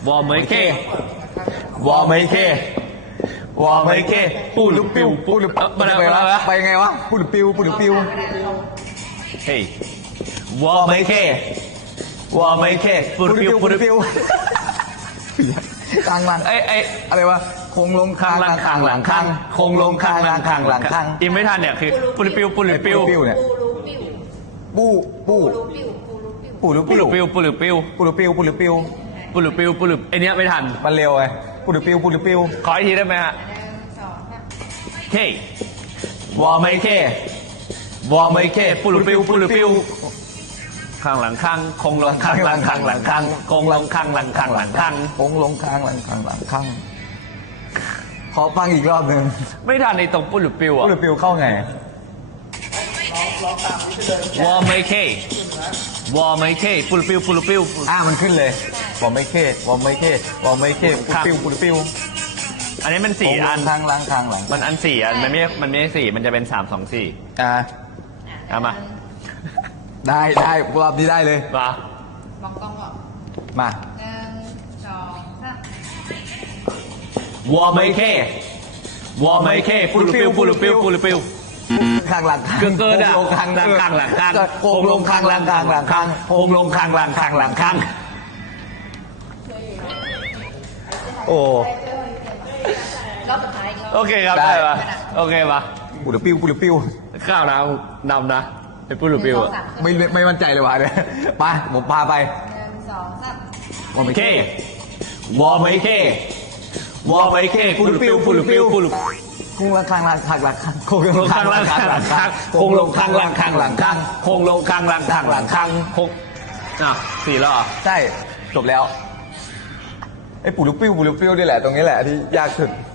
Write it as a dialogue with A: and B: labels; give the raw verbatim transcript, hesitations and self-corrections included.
A: วอไม่เควอไม่เควอไม่เคปูหรือปิวปูหรือมาแล้วมาแล้ว
B: ไปไงวะปูหรือปิวปูหรือปิว
A: เฮ้ยวอไม่เควอไม่เคปูหรือปิวปูหรือปิว
B: กลางหลัง
A: ไอ้ไอ้
B: อะไรวะคงลงคางหลังคางหลังคางคงลงคางหลังคางหลังคาง
A: อิมไม่ทันเนี่ยคือปูหรือปิวปูหรือปิว
B: ปิวเนี่ย
C: ปูรู้ปิว
B: ปูปู
C: ปูรู้ปิวปูรู้ปิว
B: ปูหรือ
A: ปูห
B: ปิ
A: รือ
B: ว
A: ปิวปูหรือปิว
B: ปูหรือปิวปูหรือปิว
A: ปูหรือปิวปูหรือไอเนี้ยไม่ทัน
B: มันเร็วไงปูหรือปิวปูหรือปิว
A: ขออีกทีได้ไหมฮะ
C: หนึ่งสองสาม
A: เควอไม่เควอไม่เคปูหรือปิวปูหรือปิวข้างหลังข้างคงลงข้างหลังข้างหลังข้างคงลงข้างหลังข้างหลังข้าง
B: คงลงคางหลังคางหลังคางขอฟังอีกรอบหนึ่ง
A: ไม่ทันในตรงปูหรือปิว
B: ปู
A: อ่ะ
B: หรือปิวเข้าไง
A: วอไม่เควอไม่เคปูหรือปิวปูหรือปิว
B: อ่ามันขึ้นเลยวอมไม่เควอมไม่เควอมไม่เคปูหรือปิวปูหรือปิว
A: อันนี้มันสี่อัน
B: คางหลังคางหลัง
A: มันอันสี่อันมันไม่มันไม่สี่มันจะเป็นสามสองสี่
B: อ่า
A: เอามา
B: ได้ได้รอบนี้ได้เลย
A: มา
C: มองกล้องก่อน
B: มา
C: หนึ่งสองสาม
A: วอไม่เควอไม่เคปูหรือปิวปูหรือปิวปูหรือปิว
B: ข้างหลังคาง
A: เกินเกินอะ
B: โค้งลงคางหลัง
A: ข้างหลังข้าง
B: โค้งลงคางหลังคางหลังคาง
A: โค้งลงข้างหลังข้างหลังข้าง
B: โอ้
C: รอบสุดท้ายอีกรอบ
A: โอเคครับ
B: ได้
A: ได้ปะโอเคปะ
B: ปูหรือปิวปูหรือปิว
A: ข้าวน้ำนำนะเป็นปูหรือปิวอะ
B: ไม่ไม่ไม่มั่นใจเลยว่ะเนี่ยไปผมพาไป
C: หนึ่งสองสาม
B: วอมไม่
A: เค
B: เคว
A: อไม่เค วอไม่เคปูหรือปิวปูหรือปิวปูหรือ
B: โค้งลงคางหลังคางหลังคางโค้ง
A: ล
B: ล
A: ง
B: ง
A: ข้า
B: คาง ง
A: ล่าง
B: หลัง
A: ข้าง
B: คาง
A: ห
B: ห
A: ลั
B: ลั
A: ง
B: ง
A: ข้า
B: คาง ง
A: โค้งลงข้างล่างข้างหลังข้างโค้งลงข้างล่างข้างหลังข้างโค้งอ่ะสี่แล้วเหรอ
B: ใช่จบแล้วไอ้ปูหรือปิวปูหรือปิวนี่แหละตรงนี้แหละที่ยากสุด